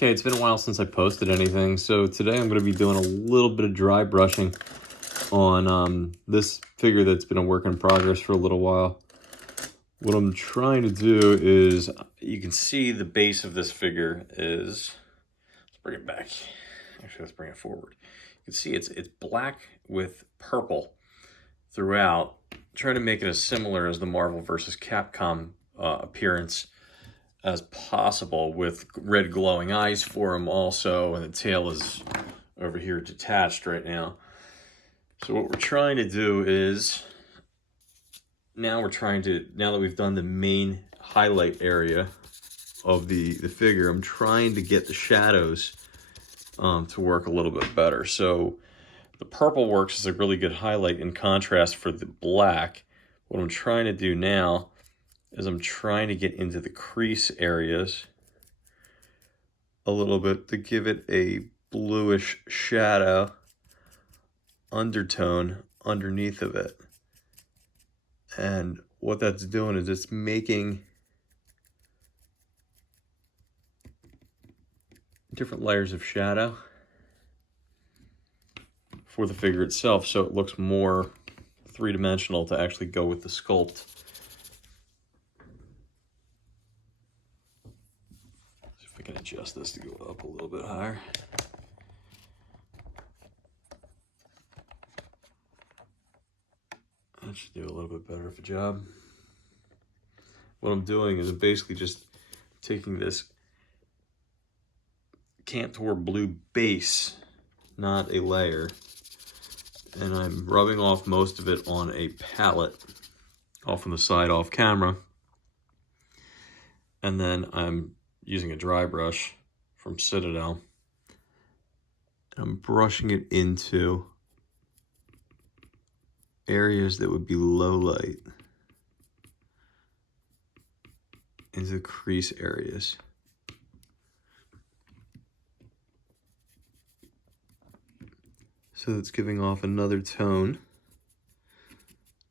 Okay, it's been a while since I posted anything, so today I'm going to be doing a little bit of dry brushing on this figure that's been a work in progress for a little while. What I'm trying to do is, you can see the base of this figure is, let's bring it back, actually let's bring it forward. You can see it's black with purple throughout, trying to make it as similar as the Marvel vs. Capcom appearance as possible, with red glowing eyes for him also, and the tail is over here detached right now. So what we're trying to do is, now that we've done the main highlight area of the figure, I'm trying to get the shadows to work a little bit better. So the purple works as a really good highlight in contrast for the black. What I'm trying to do now is I'm trying to get into the crease areas a little bit to give it a bluish shadow undertone underneath of it. And what that's doing is it's making different layers of shadow for the figure itself, so it looks more three-dimensional to actually go with the sculpt. See if I can adjust this to go up a little bit higher. That should do a little bit better of a job. What I'm doing is I'm basically just taking this Cantor blue base, not a layer, and I'm rubbing off most of it on a palette off on the side off camera, and then I'm using a dry brush from Citadel. I'm brushing it into areas that would be low light, into the crease areas. So it's giving off another tone,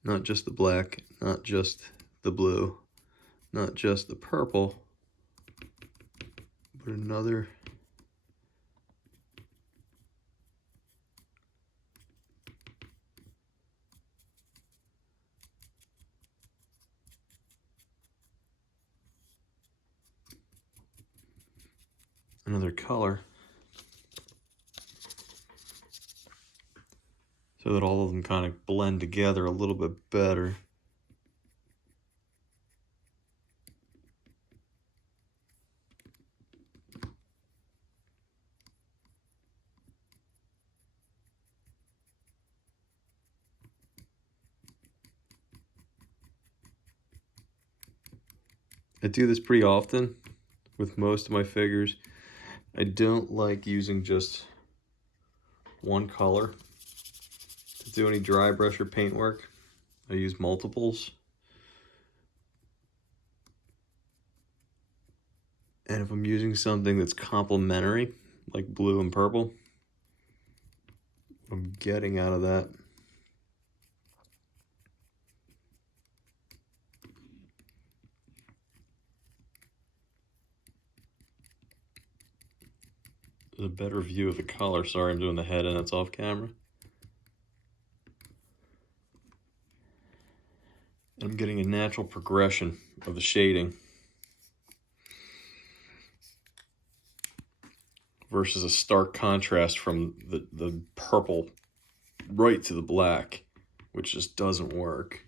not just the black, not just the blue, not just the purple, but another color, so that all of them kind of blend together a little bit better. I do this pretty often with most of my figures. I don't like using just one color to do any dry brush or paint work. I use multiples. And if I'm using something that's complementary, like blue and purple, I'm getting out of that. A better view of the color. Sorry, I'm doing the head and it's off camera. I'm getting a natural progression of the shading versus a stark contrast from the purple right to the black, which just doesn't work.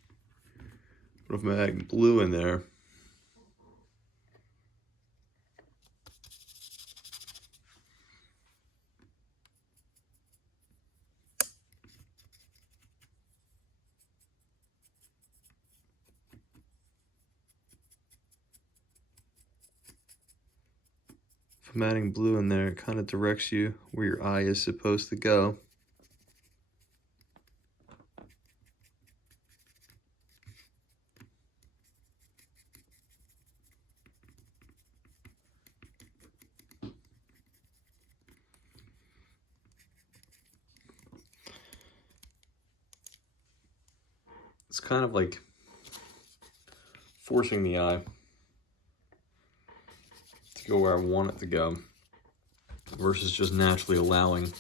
But if I'm adding blue in there, it kind of directs you where your eye is supposed to go. It's kind of like forcing the eye to go where I want it to go. versus just naturally allowing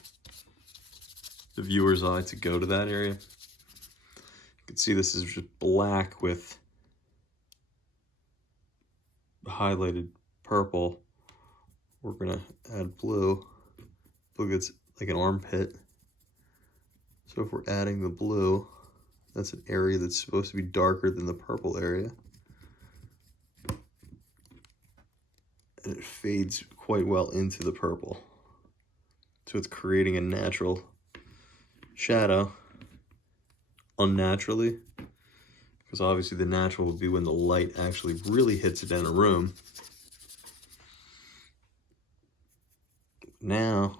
the viewer's eye to go to that area. You can see this is just black with highlighted purple. We're gonna add blue. Blue gets like an armpit. So if we're adding the blue, that's an area that's supposed to be darker than the purple area. And it fades quite well into the purple. So it's creating a natural shadow unnaturally, because obviously the natural would be when the light actually really hits it in a room. Now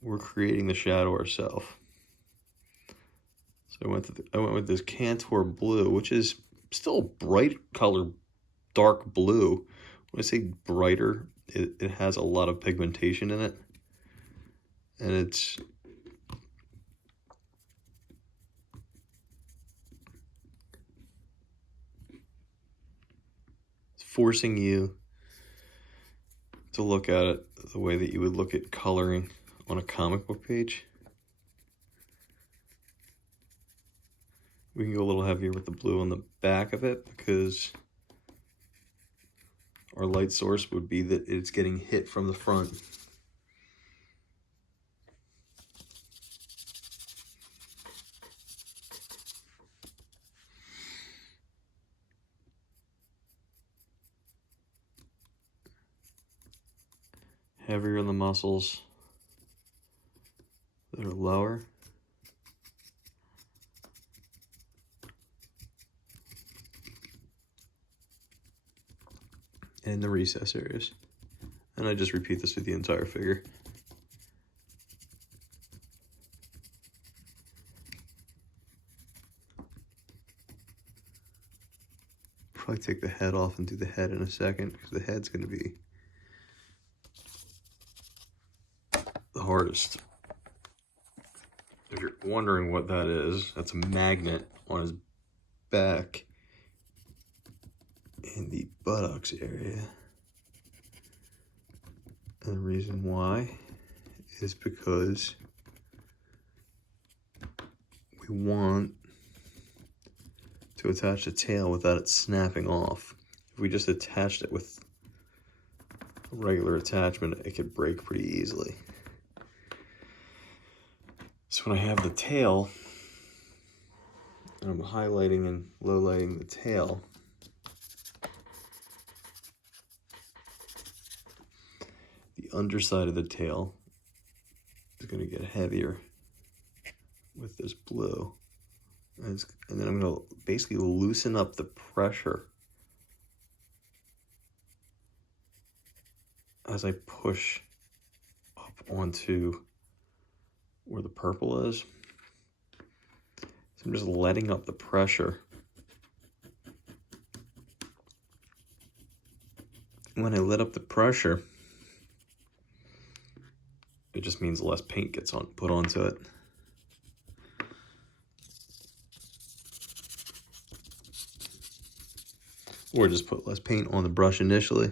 we're creating the shadow ourselves. So I went with this Cantor blue, which is still a bright color, dark blue. When I say brighter, it has a lot of pigmentation in it, and it's forcing you to look at it the way that you would look at coloring on a comic book page. We can go a little heavier with the blue on the back of it because our light source would be that it's getting hit from the front. Heavier in the muscles that are lower. And the recess areas. And I just repeat this with the entire figure. Probably take the head off and do the head in a second, because the head's going to be the hardest. If you're wondering what that is, that's a magnet on his back in the buttocks area. And the reason why is because we want to attach the tail without it snapping off. If we just attached it with a regular attachment, it could break pretty easily. So when I have the tail, and I'm highlighting and lowlighting the tail, the underside of the tail is going to get heavier with this blue. And then I'm going to basically loosen up the pressure as I push up onto where the purple is. So I'm just letting up the pressure. And when I let up the pressure, it just means less paint gets put onto it. Or just put less paint on the brush initially.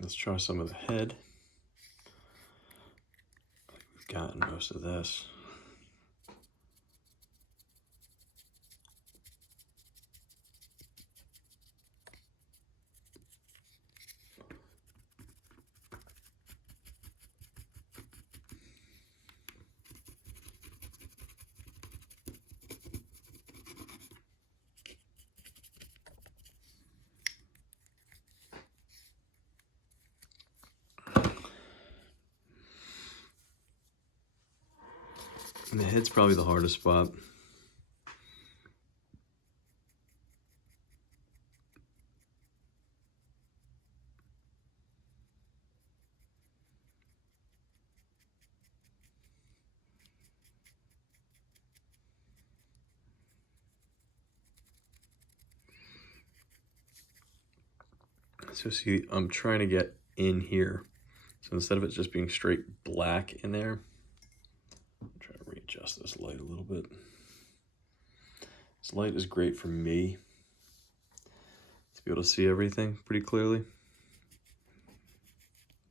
Let's try some of the head. We've gotten most of this. And the head's probably the hardest spot. So see, I'm trying to get in here. So instead of it just being straight black in there, I'm trying to readjust this light a little bit. This light is great for me to be able to see everything pretty clearly.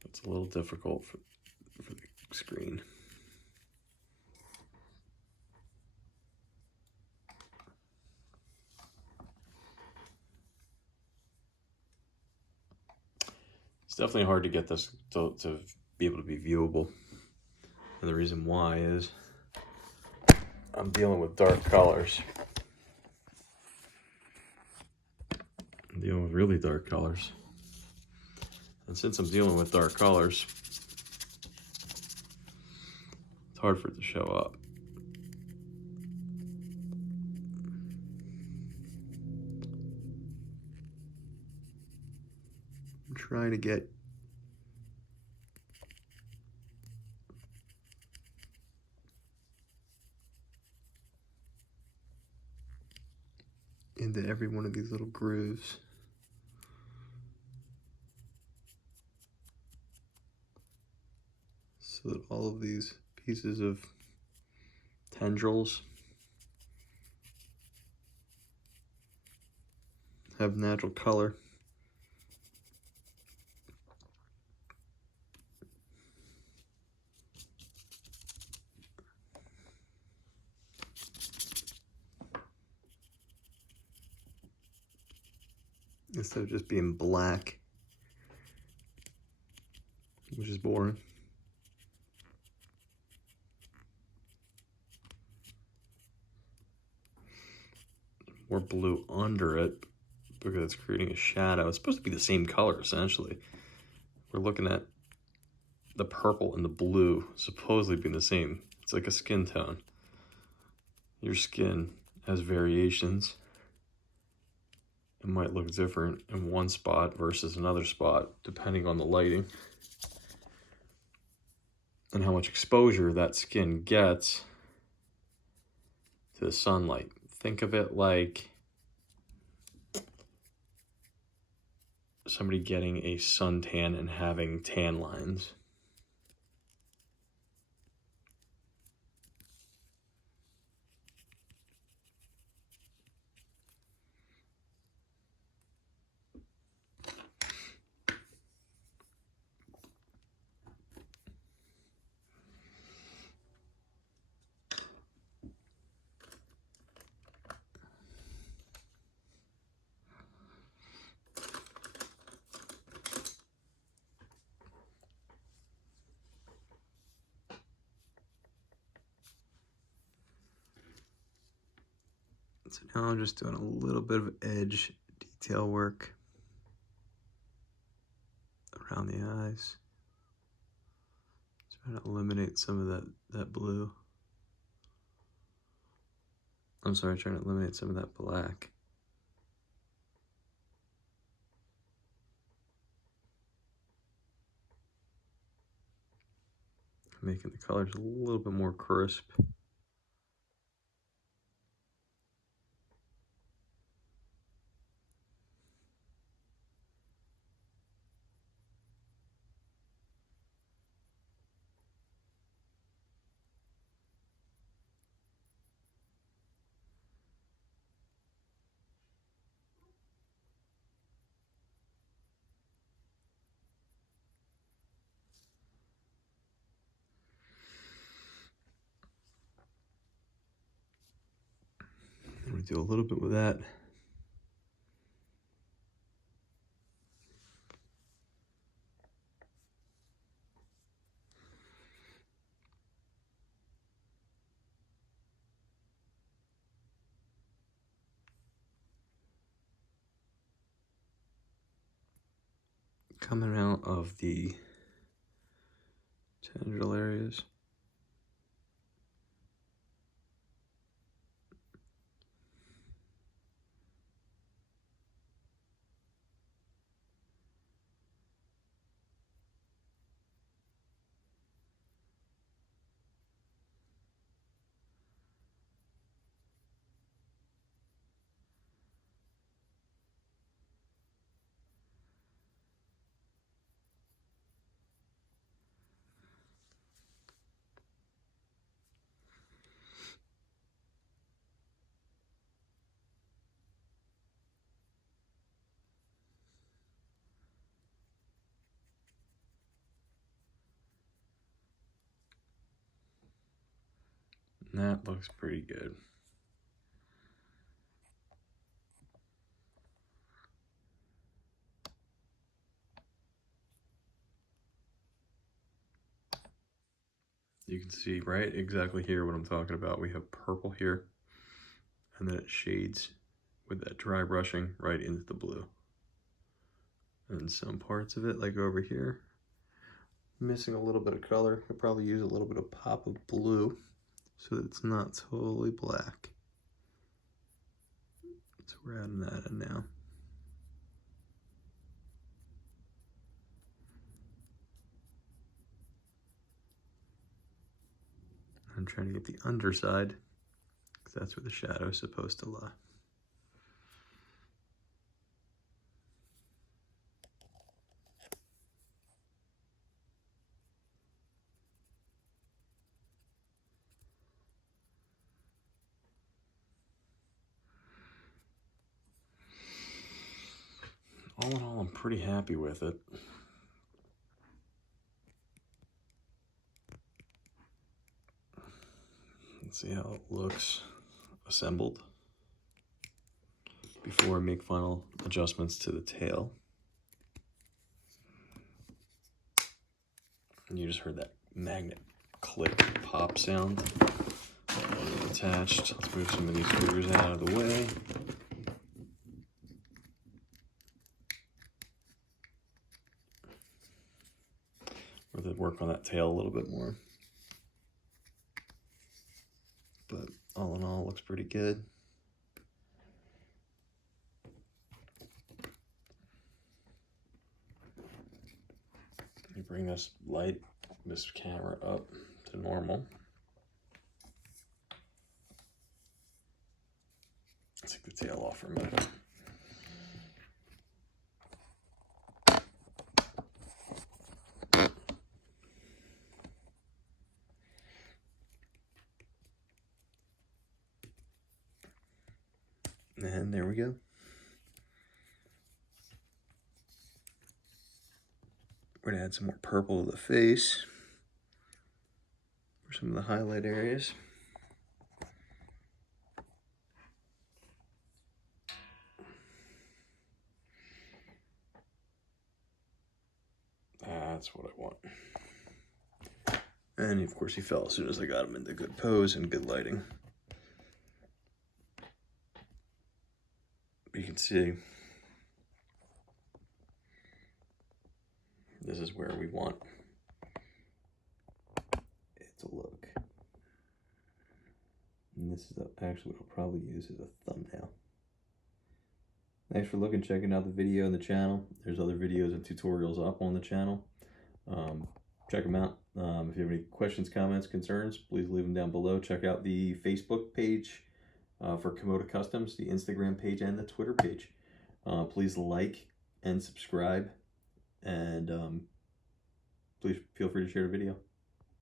It's a little difficult for the screen. It's definitely hard to get this to be able to be viewable. And the reason why is I'm dealing with dark colors. I'm dealing with really dark colors. And since I'm dealing with dark colors, it's hard for it to show up. I'm trying to get into every one of these little grooves. So that all of these pieces of tendrils have natural color. Instead of just being black, which is boring. More blue under it because it's creating a shadow. It's supposed to be the same color, essentially. We're looking at the purple and the blue supposedly being the same. It's like a skin tone. Your skin has variations. It might look different in one spot versus another spot, depending on the lighting and how much exposure that skin gets to the sunlight. Think of it like somebody getting a suntan and having tan lines. So now I'm just doing a little bit of edge detail work around the eyes. Trying to eliminate some of that blue. I'm sorry, trying to eliminate some of that black. Making the colors a little bit more crisp. I'm going to do a little bit with that. Coming out of the tendril areas. And that looks pretty good. You can see right exactly here what I'm talking about. We have purple here, and then it shades with that dry brushing right into the blue. And some parts of it, like over here, missing a little bit of color. Could probably use a little bit of pop of blue so that it's not totally black. So we're adding that in now. I'm trying to get the underside, because that's where the shadow is supposed to lie. All in all, I'm pretty happy with it. Let's see how it looks assembled before I make final adjustments to the tail. And you just heard that magnet click pop sound attached. Let's move some of these screws out of the way. We're going to work on that tail a little bit more. But all in all, it looks pretty good. Let me bring this camera up to normal. Let's take the tail off for a minute. And there we go. We're gonna add some more purple to the face for some of the highlight areas. That's what I want. And of course he fell as soon as I got him into good pose and good lighting. You can see this is where we want it to look. And this is actually what I'll probably use as a thumbnail. Thanks for looking, checking out the video and the channel. There's other videos and tutorials up on the channel. Check them out. If you have any questions, comments, concerns, please leave them down below. Check out the Facebook page for Komoda Customs, the Instagram page, and the Twitter page. Please like and subscribe, and please feel free to share the video.